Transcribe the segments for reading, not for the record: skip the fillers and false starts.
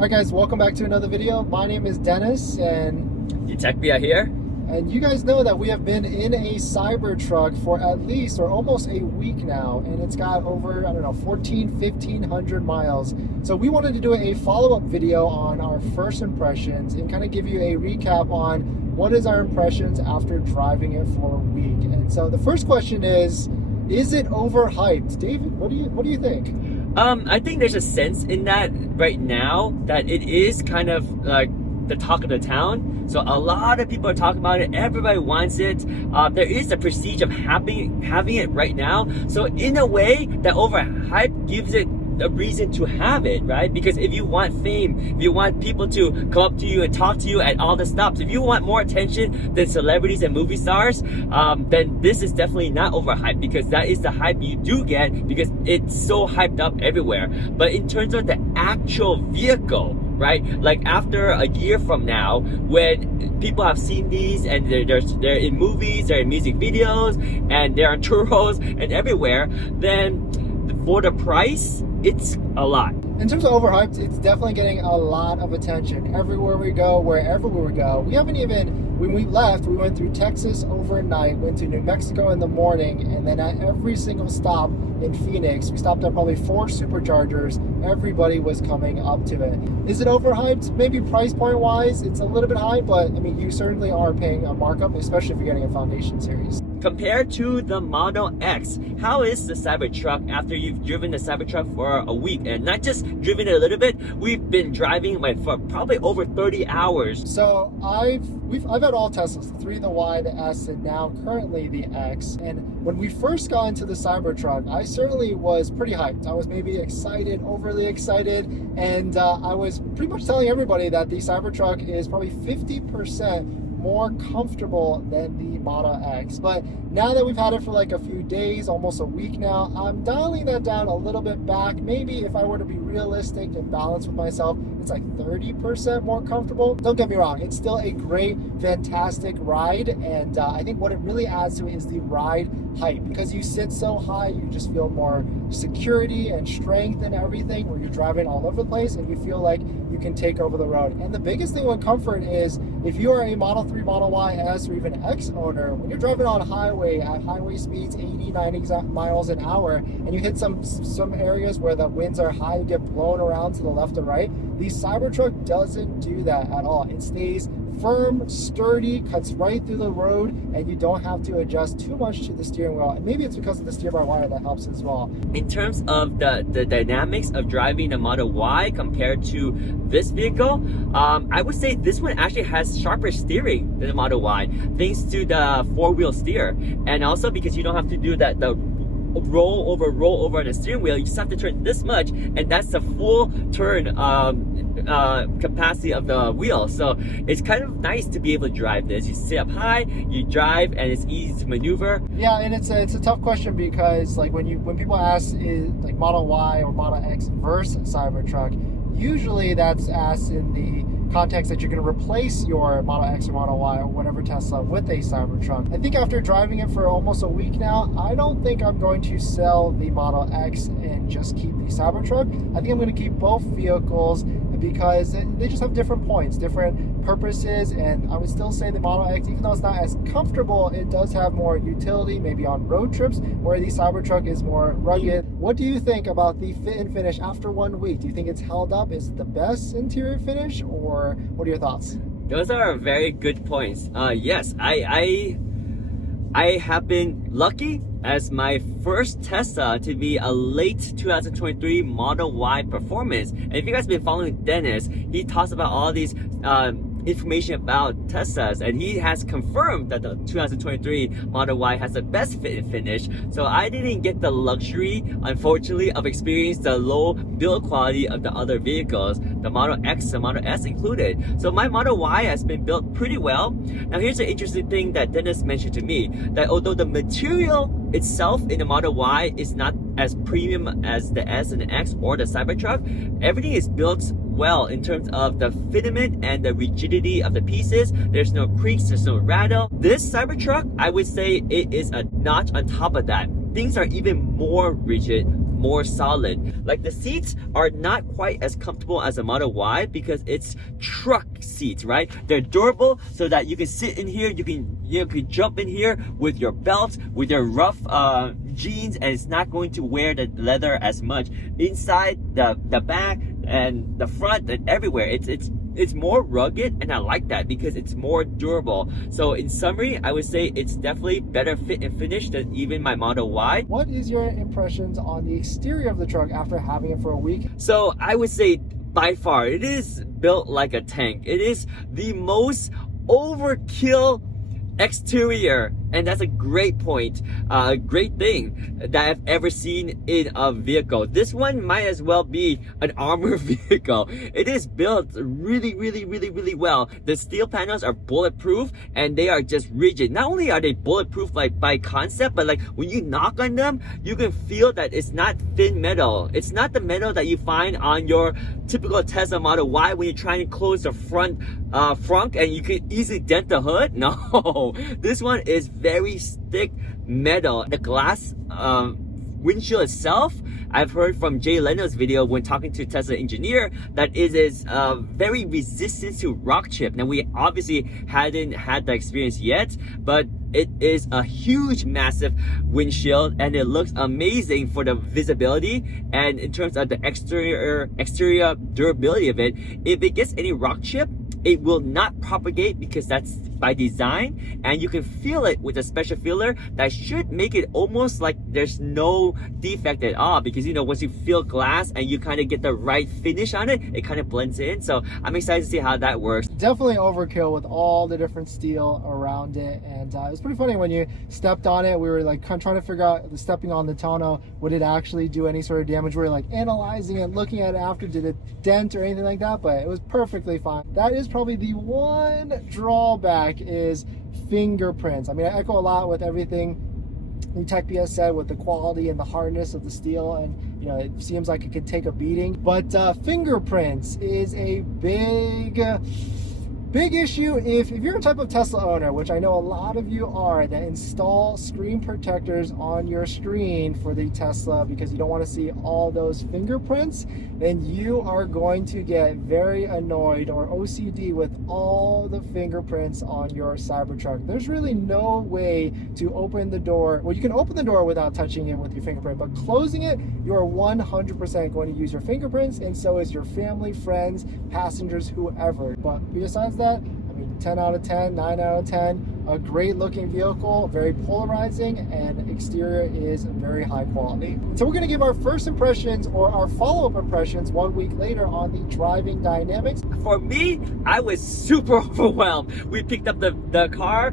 Alright guys, welcome back to another video. My name is Dennis and DennisCW here. And you guys know that we have been in a Cybertruck for at least or almost a week now, and it's got over, I don't know, 1,500 miles. So we wanted to do a follow-up video on our first impressions and kind of give you a recap on what is our impressions after driving it for a week. And so the first question is it overhyped? David, what do you think? I think there's a sense in that right now that it is kind of like the talk of the town. So a lot of people are talking about it. Everybody wants it. There is a prestige of having it right now. So in a way, that overhype gives it a reason to have it, right? Because if you want fame, if you want people to come up to you and talk to you at all the stops, if you want more attention than celebrities and movie stars, then this is definitely not overhyped, because that is the hype you do get because it's so hyped up everywhere. But in terms of the actual vehicle, right? Like after a year from now, when people have seen these and they're in movies, they're in music videos, and they're on tours and everywhere, then for the price, it's a lot. In terms of overhyped, it's definitely getting a lot of attention. Everywhere we go, wherever we go. We haven't even, when we left, we went through Texas overnight, went to New Mexico in the morning, and then at every single stop in Phoenix, we stopped at probably 4 superchargers. Everybody was coming up to it. Is it overhyped? Maybe price point wise, it's a little bit high, but I mean, you certainly are paying a markup, especially if you're getting a Foundation series. Compared to the Model X, how is the Cybertruck after you've driven the Cybertruck for a week? And not just driven it a little bit, we've been driving like for probably over 30 hours. So I've had all Teslas, the 3, the Y, the S, and now currently the X. And when we first got into the Cybertruck, I certainly was pretty hyped. I was maybe excited, overly excited, and I was pretty much telling everybody that the Cybertruck is probably 50% more comfortable than the Model X. But now that we've had it for like a few days, almost a week now, I'm dialing that down a little bit back. Maybe if I were to be realistic and balanced with myself, it's like 30% more comfortable. Don't get me wrong, it's still a great, fantastic ride, and I think what it really adds to it is the ride height. Because you sit so high, you just feel more security and strength and everything, where you're driving all over the place and you feel like you can take over the road. And the biggest thing with comfort is if you are a Model 3, Model Y, S, or even X owner, when you're driving on highway at highway speeds 80, 90 miles an hour, and you hit some areas where the winds are high, you get blown around to the left or right, the Cybertruck doesn't do that at all. It stays firm, sturdy, cuts right through the road, and you don't have to adjust too much to the steering wheel. And maybe it's because of the steer-by-wire that helps as well. In terms of the dynamics of driving the Model Y compared to this vehicle, I would say this one actually has sharper steering than the Model Y, thanks to the 4-wheel steer. And also because you don't have to do the roll over on the steering wheel, you just have to turn this much, and that's the full turn capacity of the wheel. So it's kind of nice to be able to drive this. You sit up high, you drive, and it's easy to maneuver. Yeah, and it's a tough question, because like when people ask is like Model Y or Model X versus Cybertruck, usually that's asked in the context that you're going to replace your Model X or Model Y or whatever Tesla with a Cybertruck. I think after driving it for almost a week now, I don't think I'm going to sell the Model X and just keep the Cybertruck. I think I'm going to keep both vehicles because they just have different points, different purposes, and I would still say the Model X, even though it's not as comfortable, it does have more utility, maybe on road trips, where the Cybertruck is more rugged. What do you think about the fit and finish after 1 week? Do you think it's held up? Is it the best interior finish, or what are your thoughts? Those are very good points. Yes, I have been lucky as my first Tesla to be a late 2023 Model Y performance. And if you guys have been following Dennis, he talks about all these information about Teslas, and he has confirmed that the 2023 Model Y has the best fit and finish. So I didn't get the luxury, unfortunately, of experiencing the low build quality of the other vehicles, the Model X and Model S included. So my Model Y has been built pretty well. Now here's an interesting thing that Dennis mentioned to me, that although the material itself in the Model Y is not as premium as the S and the X or the Cybertruck, everything is built well in terms of the fitment and the rigidity of the pieces. There's no creaks, there's no rattle. This Cybertruck, I would say it is a notch on top of that. Things are even more rigid, more solid. Like the seats are not quite as comfortable as a Model Y because it's truck seats, right? They're durable so that you can sit in here, you can jump in here with your belt, with your rough jeans, and it's not going to wear the leather as much. Inside the back and the front and everywhere, it's more rugged, and I like that because it's more durable. So in summary, I would say it's definitely better fit and finish than even my Model Y. What is your impressions on the exterior of the truck after having it for a week? So I would say by far it is built like a tank. It is the most overkill exterior, and that's a great point, a great thing that I've ever seen in a vehicle. This one might as well be an armored vehicle. It is built really well. The steel panels are bulletproof and they are just rigid. Not only are they bulletproof like by concept, but like when you knock on them, you can feel that it's not thin metal. It's not the metal that you find on your typical Tesla Model Y when you're trying to close the front and you can easily dent the hood. No, this one is very thick metal. The glass windshield itself, I've heard from Jay Leno's video when talking to Tesla engineer that it is very resistant to rock chip. Now we obviously hadn't had that experience yet, but it is a huge, massive windshield and it looks amazing for the visibility. And in terms of the exterior durability of it, if it gets any rock chip, it will not propagate because that's by design, and you can feel it with a special filler that should make it almost like there's no defect at all, because you know, once you feel glass and you kind of get the right finish on it, it kind of blends in. So I'm excited to see how that works. Definitely overkill with all the different steel around it, and it was pretty funny when you stepped on it. We were like trying to figure out the stepping on the tonneau, would it actually do any sort of damage? We were like analyzing it, looking at it after, did it dent or anything like that, but it was perfectly fine. That is probably the one drawback, is fingerprints. I mean, I echo a lot with everything TechBS said with the quality and the hardness of the steel, and you know, it seems like it could take a beating, but fingerprints is a big issue if you're a type of Tesla owner, which I know a lot of you are, that install screen protectors on your screen for the Tesla because you don't want to see all those fingerprints. Then you are going to get very annoyed or OCD with all the fingerprints on your Cybertruck. There's really no way to open the door. Well, you can open the door without touching it with your fingerprint, but closing it, you are 100% going to use your fingerprints, and so is your family, friends, passengers, whoever. But besides that, I mean, 10 out of 10, 9 out of 10, a great looking vehicle, very polarizing, and exterior is very high quality. So we're going to give our first impressions or our follow-up impressions 1 week later on the driving dynamics. For me, I was super overwhelmed. We picked up the car,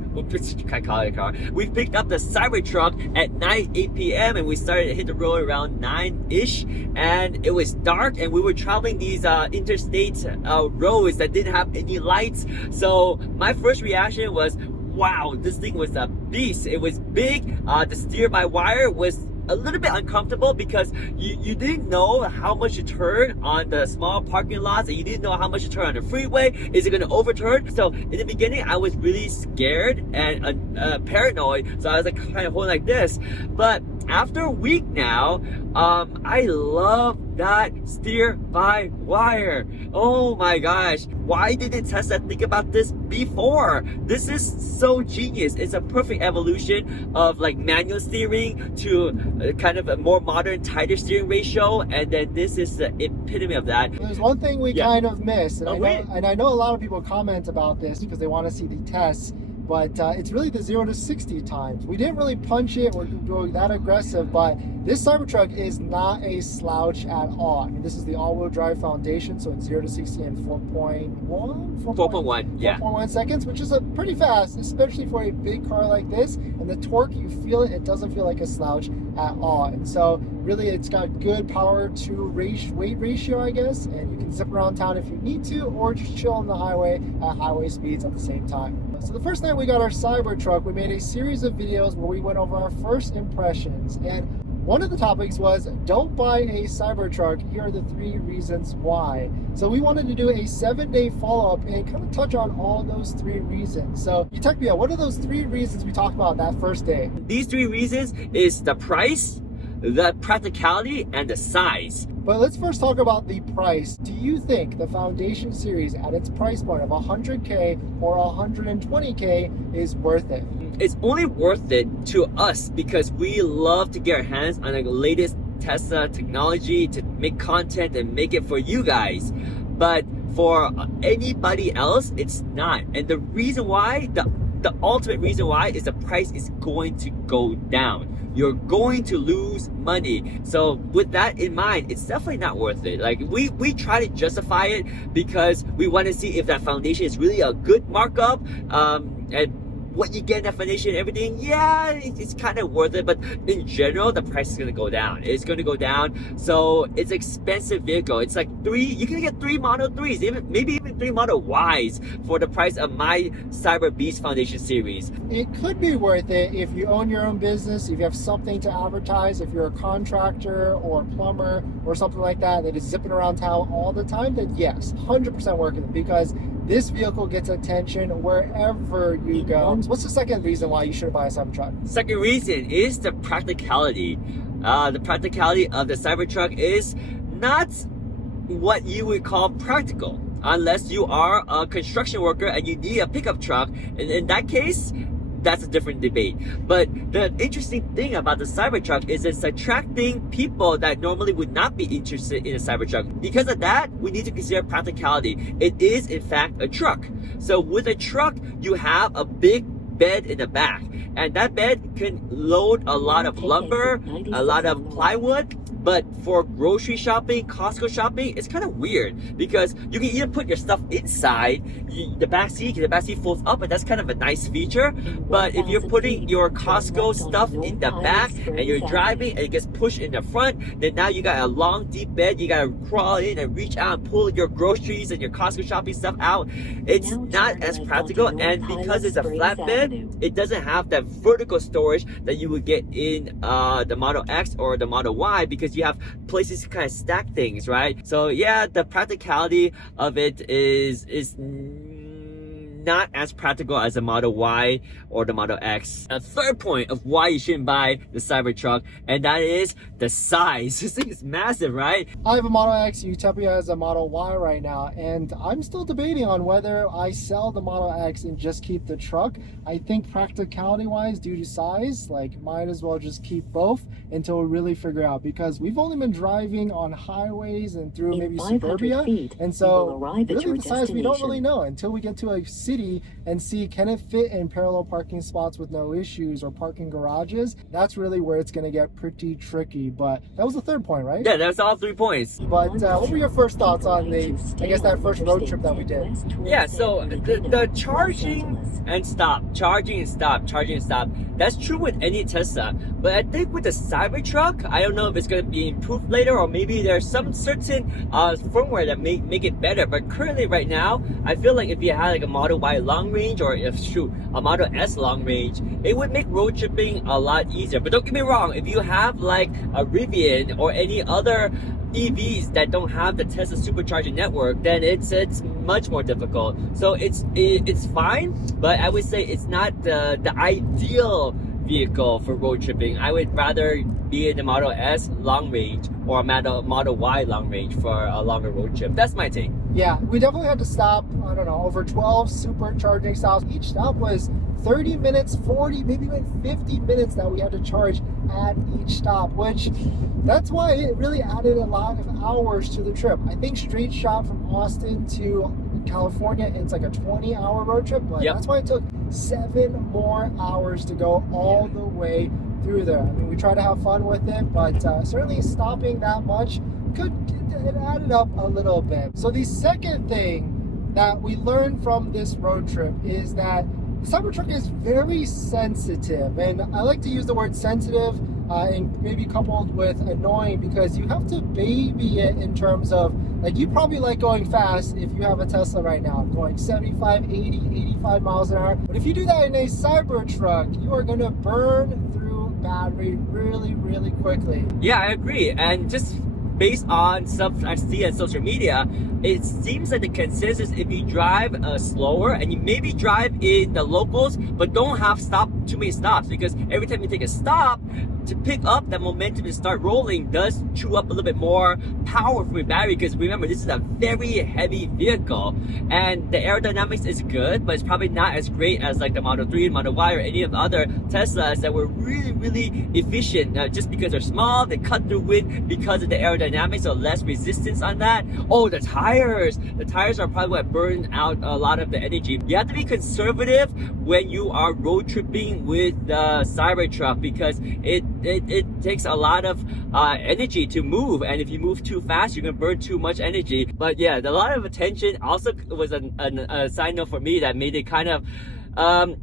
I call it a car. We picked up the Cybertruck at 8 p.m. and we started to hit the road around 9-ish, and it was dark and we were traveling these interstate roads that didn't have any lights. So my first reaction was, wow, this thing was a beast. It was big. The steer-by-wire was a little bit uncomfortable because you didn't know how much to turn on the small parking lots, and you didn't know how much to turn on the freeway. Is it going to overturn? So in the beginning, I was really scared and paranoid. So I was like kind of holding like this. But after a week now, I love that steer-by-wire. Oh my gosh, why didn't Tesla think about this before? This is so genius. It's a perfect evolution of like manual steering to kind of a more modern, tighter steering ratio, and then this is the epitome of that. There's one thing we kind of missed, and I know a lot of people comment about this because they want to see the tests, but it's really the 0 to 60 times. We didn't really punch it or go that aggressive, but this Cybertruck is not a slouch at all. I mean, this is the all-wheel drive foundation, so it's 0 to 60 in 4.1 seconds, which is pretty fast, especially for a big car like this. And the torque, you feel it, it doesn't feel like a slouch at all. And so really it's got good power to weight ratio, I guess, and you can zip around town if you need to, or just chill on the highway at highway speeds at the same time. So the first night we got our Cybertruck, we made a series of videos where we went over our first impressions, and one of the topics was, don't buy a Cybertruck, here are the 3 reasons why. So we wanted to do a 7-day follow-up and kind of touch on all those 3 reasons. So TechBS, what are those 3 reasons we talked about that first day? These 3 reasons is the price, the practicality and the size. But let's first talk about the price. Do you think the Foundation series at its price point of 100K or 120K is worth it? It's only worth it to us because we love to get our hands on the latest Tesla technology to make content and make it for you guys. But for anybody else, it's not. And the reason why, the ultimate reason why, is the price is going to go down. You're going to lose money. So with that in mind, it's definitely not worth it. Like we try to justify it because we want to see if that foundation is really a good markup, and what you get in that foundation and everything, yeah, it's kind of worth it. But in general, the price is going to go down. It's going to go down. So it's an expensive vehicle. It's like you can get 3 Model 3s, maybe even 3 Model Ys for the price of my Cyber Beast Foundation series. It could be worth it if you own your own business, if you have something to advertise, if you're a contractor or plumber or something like that is zipping around town all the time, then yes, 100% worth it, because this vehicle gets attention wherever you go. What's the second reason why you should buy a Cybertruck? Second reason is the practicality. The practicality of the Cybertruck is not what you would call practical, unless you are a construction worker and you need a pickup truck. And in that case, that's a different debate. But the interesting thing about the Cybertruck is it's attracting people that normally would not be interested in a Cybertruck. Because of that, we need to consider practicality. It is in fact a truck. So with a truck, you have a big bed in the back, and that bed can load a lot of lumber, a lot of plywood. But for grocery shopping, Costco shopping, it's kind of weird because you can either put your stuff inside the back seat folds up, and that's kind of a nice feature. But if you're putting your Costco stuff in the back and you're driving and it gets pushed in the front, then now you got a long deep bed. You gotta crawl in and reach out and pull your groceries and your Costco shopping stuff out. It's not as practical, and because it's a flatbed, it doesn't have that vertical storage that you would get in the Model X or the Model Y, because you have places to kind of stack things, right? So yeah, the practicality of it is not as practical as the Model Y or the Model X. A third point of why you shouldn't buy the Cybertruck, and that is the size. This thing is massive, right? I have a Model X, Utopia has a Model Y right now, and I'm still debating on whether I sell the Model X and just keep the truck. I think practicality wise, due to size, like might as well just keep both until we really figure out, because we've only been driving on highways and through maybe suburbia, and so really the size we don't really know until we get to a city and see, can it fit in parallel parking spots with no issues or parking garages? That's really where it's going to get pretty tricky. But that was the third point, right? Yeah, that's all 3 points. But what were your first thoughts on that first road trip that we did? Yeah, so the charging and stop, that's true with any Tesla. But I think with the Cybertruck, I don't know if it's going to be improved later, or maybe there's some certain firmware that may make it better. But currently right now, I feel like if you had like a Model Y long range, or a Model S long range, it would make road tripping a lot easier. But don't get me wrong, if you have like a Rivian or any other EVs that don't have the Tesla supercharging network, then it's much more difficult. So it's fine, but I would say it's not the ideal vehicle for road tripping. I would rather be in the Model S long range or a Model Y long range for a longer road trip. That's my take. Yeah, we definitely had to stop, I don't know, over 12 supercharging stops. Each stop was 30 minutes, 40, maybe even 50 minutes that we had to charge at each stop, which that's why it really added a lot of hours to the trip. I think straight shot from Austin to California, it's like a 20-hour road trip, but that's why it took 7 more hours to go all the way through there. I mean, we tried to have fun with it, but certainly stopping that much it added up a little bit. So the second thing that we learned from this road trip is that the Cybertruck is very sensitive, and I like to use the word sensitive and maybe coupled with annoying, because you have to baby it in terms of, like, you probably like going fast if you have a Tesla right now, going 75, 80, 85 miles an hour. But if you do that in a Cybertruck, you are going to burn through battery really, really quickly. Yeah, I agree. And just based on stuff I see on social media, it seems like the consensus, if you drive slower and you maybe drive in the locals but don't have too many stops, because every time you take a stop, to pick up that momentum to start rolling does chew up a little bit more power from your battery, because remember, this is a very heavy vehicle, and the aerodynamics is good, but it's probably not as great as like the Model 3, Model Y, or any of the other Teslas that were really efficient, just because they're small, they cut through wind because of the aerodynamics, so less resistance on that. Oh, the tires are probably what burn out a lot of the energy. You have to be conservative when you are road tripping with the Cybertruck, because it takes a lot of energy to move, and if you move too fast, you're gonna burn too much energy. But yeah, a lot of attention also was a side note for me that made it kind of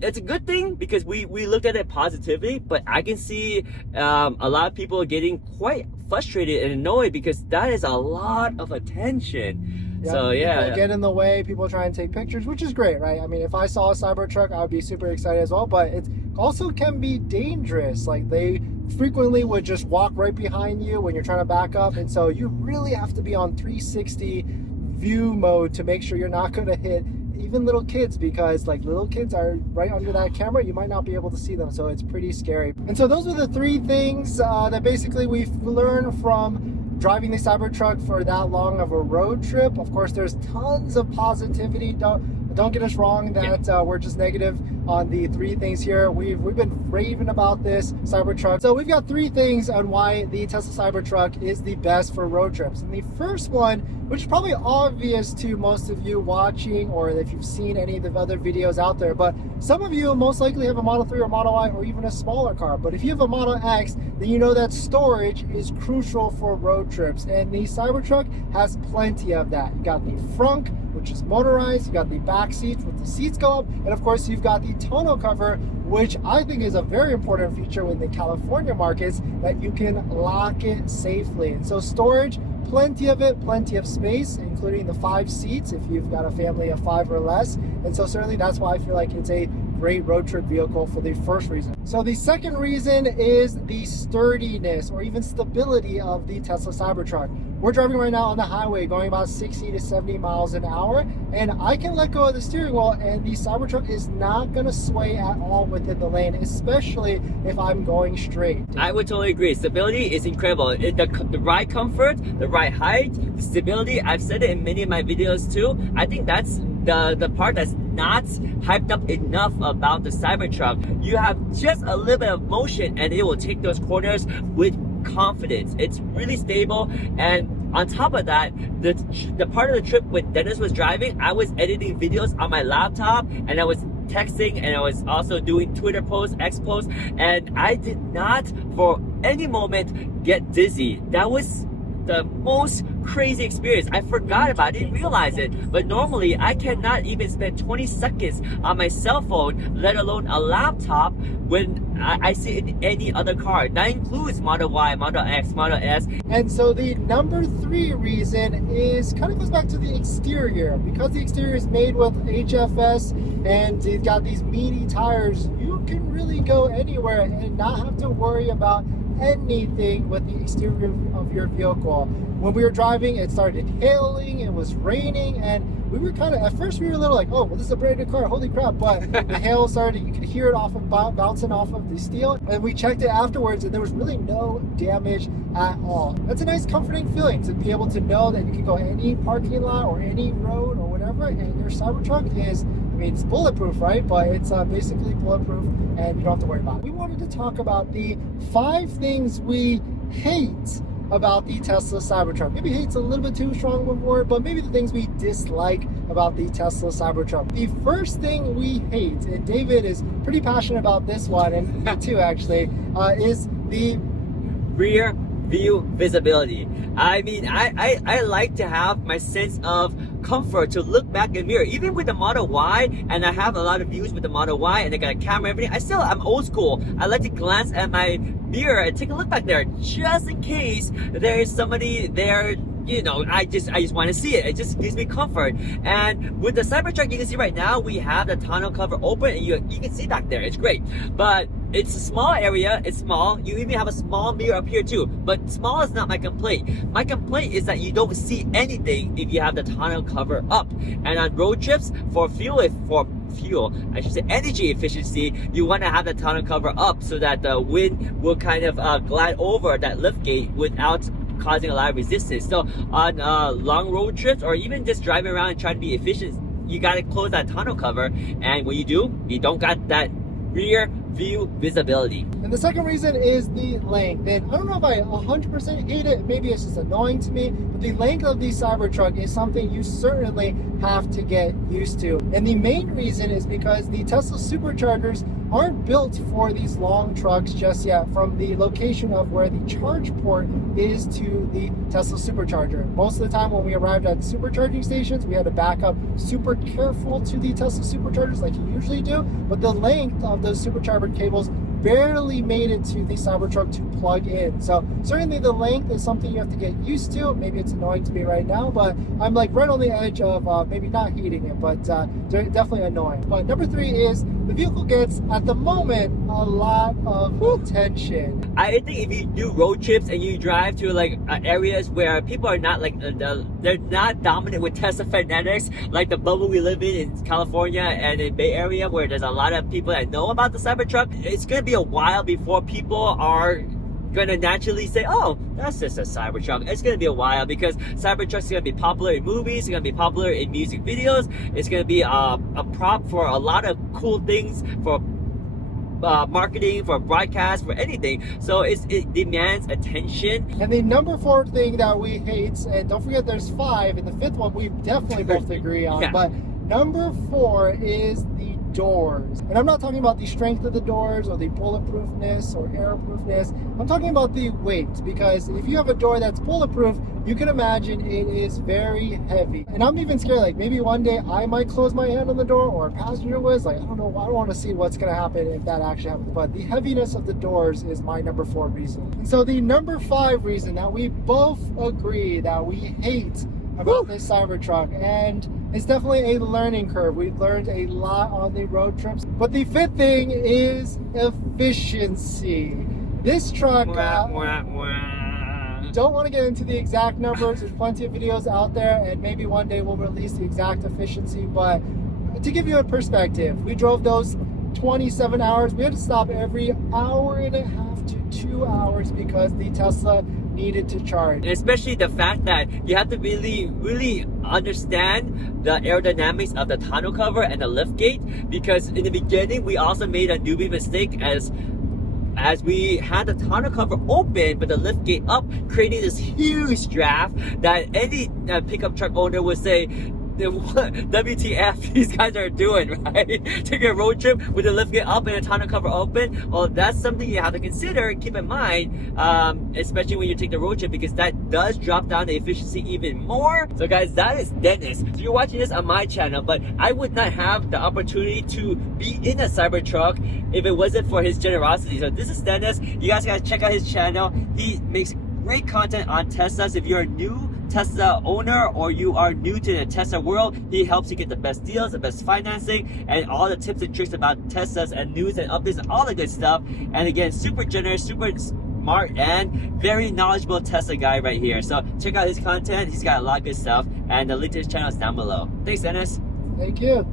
it's a good thing, because we looked at it positively, but I can see a lot of people getting quite frustrated and annoyed, because that is a lot of attention. Yep. So yeah, people get in the way, people try and take pictures, which is great, right? I mean, if I saw a Cybertruck, I would be super excited as well, but it also can be dangerous. Like, they frequently would just walk right behind you when you're trying to back up, and so you really have to be on 360 view mode to make sure you're not going to hit even little kids, because like little kids are right under that camera, you might not be able to see them, so it's pretty scary. And so those are the three things that basically we've learned from driving the Cybertruck for that long of a road trip. Of course, there's tons of positivity. Don't get us wrong that we're just negative on the three things here. We've been raving about this Cybertruck. So we've got three things on why the Tesla Cybertruck is the best for road trips. And the first one, which is probably obvious to most of you watching, or if you've seen any of the other videos out there, but some of you most likely have a Model 3 or Model Y or even a smaller car. But if you have a Model X, then you know that storage is crucial for road trips. And the Cybertruck has plenty of that. You got the frunk, which is motorized, you got the back seats with the seats go up, and of course you've got the tonneau cover, which I think is a very important feature in the California markets, that you can lock it safely. And so storage, plenty of it, plenty of space, including the 5 seats if you've got a family of 5 or less. And so certainly that's why I feel like it's a great road trip vehicle for the first reason. So the second reason is the sturdiness or even stability of the Tesla Cybertruck. We're driving right now on the highway going about 60 to 70 miles an hour, and I can let go of the steering wheel and the Cybertruck is not going to sway at all within the lane, especially if I'm going straight. I would totally agree. Stability is incredible. The ride comfort, the ride height, the stability, I've said it in many of my videos too. I think that's the part that's not hyped up enough about the Cybertruck. You have just a little bit of motion and it will take those corners with confidence. It's really stable, and on top of that, the part of the trip when Dennis was driving, I was editing videos on my laptop, and I was texting, and I was also doing Twitter posts, X posts, and I did not for any moment get dizzy. That was the most crazy experience. I forgot about it, I didn't realize it, but normally I cannot even spend 20 seconds on my cell phone, let alone a laptop, when I see it in any other car. That includes Model Y, Model X, Model S. And so the number 3 reason is kind of goes back to the exterior. Because the exterior is made with HFS and it's got these meaty tires, you can really go anywhere and not have to worry about anything with the exterior of your vehicle. When we were driving, it started hailing, it was raining, and we were kind of, at first we were a little like, oh, well, this is a brand new car, holy crap, but the hail started, you could hear it off of bouncing off of the steel, and we checked it afterwards, and there was really no damage at all. That's a nice comforting feeling, to be able to know that you can go any parking lot or any road or whatever, and your Cybertruck is, I mean, it's bulletproof, right? But it's basically bulletproof, and you don't have to worry about it. We wanted to talk about the 5 things we hate about the Tesla Cybertruck. Maybe hate's a little bit too strong of a word, but maybe the things we dislike about the Tesla Cybertruck. The first thing we hate, and David is pretty passionate about this one, and me too actually, is the rear view visibility. I mean, I like to have my sense of comfort to look back in the mirror. Even with the Model Y, and I have a lot of views with the Model Y, and I got a camera and everything, I'm old school. I like to glance at my mirror and take a look back there, just in case there's somebody there. You know, I just want to see it. It just gives me comfort. And with the Cybertruck, you can see right now we have the tonneau cover open, and you can see back there. It's great, but it's a small area. It's small. You even have a small mirror up here too. But small is not my complaint. My complaint is that you don't see anything if you have the tonneau cover up. And on road trips, for fuel, I should say energy efficiency, you want to have the tonneau cover up so that the wind will kind of glide over that liftgate without causing a lot of resistance. So on long road trips or even just driving around and trying to be efficient, you got to close that tonneau cover, and when you do, you don't got that rear view visibility. And the second reason is the length. And I don't know if I 100% hate it, maybe it's just annoying to me, but the length of the Cybertruck is something you certainly have to get used to. And the main reason is because the Tesla superchargers aren't built for these long trucks just yet, from the location of where the charge port is to the Tesla supercharger. Most of the time when we arrived at supercharging stations, we had to back up super careful to the Tesla superchargers like you usually do, but the length of those supercharger cables barely made it to the Cybertruck to plug in. So certainly the length is something you have to get used to. Maybe it's annoying to me right now, but I'm like right on the edge of maybe not hating it, but definitely annoying. But number 3 is the vehicle gets, at the moment, a lot of attention. I think if you do road trips and you drive to like areas where people are not like they're not dominant with Tesla fanatics, like the bubble we live in California and in Bay Area, where there's a lot of people that know about the Cybertruck, it's gonna be a while before people are gonna naturally say, oh, that's just a Cybertruck. It's gonna be a while because Cybertruck's gonna be popular in movies, it's gonna be popular in music videos, it's gonna be a prop for a lot of cool things, for marketing, for broadcast, for anything. So it demands attention. And the number 4 thing that we hate, and don't forget there's 5, and the 5th one we definitely both agree on, yeah. But number 4 is the doors. And I'm not talking about the strength of the doors or the bulletproofness or airproofness. I'm talking about the weight, because if you have a door that's bulletproof, you can imagine it is very heavy. And I'm even scared, like maybe one day I might close my hand on the door, or a passenger was, like, I don't know, I don't want to see what's going to happen if that actually happens. But the heaviness of the doors is my number 4 reason. And so the number 5 reason that we both agree that we hate about this Cybertruck, and it's definitely a learning curve. We've learned a lot on the road trips. But the 5th thing is efficiency. This truck, don't want to get into the exact numbers. There's plenty of videos out there, and maybe one day we'll release the exact efficiency. But to give you a perspective, we drove those 27 hours. We had to stop every hour and a half to 2 hours because the Tesla needed to charge. And especially the fact that you have to really understand the aerodynamics of the tonneau cover and the liftgate, because in the beginning we also made a newbie mistake as we had the tonneau cover open but the liftgate up, creating this huge draft that any pickup truck owner would say, WTF these guys are doing, right? Taking a road trip with the liftgate up and the tonneau cover open. Well, that's something you have to consider and keep in mind, especially when you take the road trip, because that does drop down the efficiency even more. So guys, that is Dennis. So you're watching this on my channel, but I would not have the opportunity to be in a Cybertruck if it wasn't for his generosity. So this is Dennis. You guys gotta check out his channel. He makes great content on Teslas. If you're a new Tesla owner or you are new to the Tesla world, he helps you get the best deals, the best financing, and all the tips and tricks about Teslas and news and updates and all the good stuff. And again, super generous, super smart, and very knowledgeable Tesla guy right here. So check out his content. He's got a lot of good stuff, and the link to his channel is down below. Thanks, Dennis. Thank you.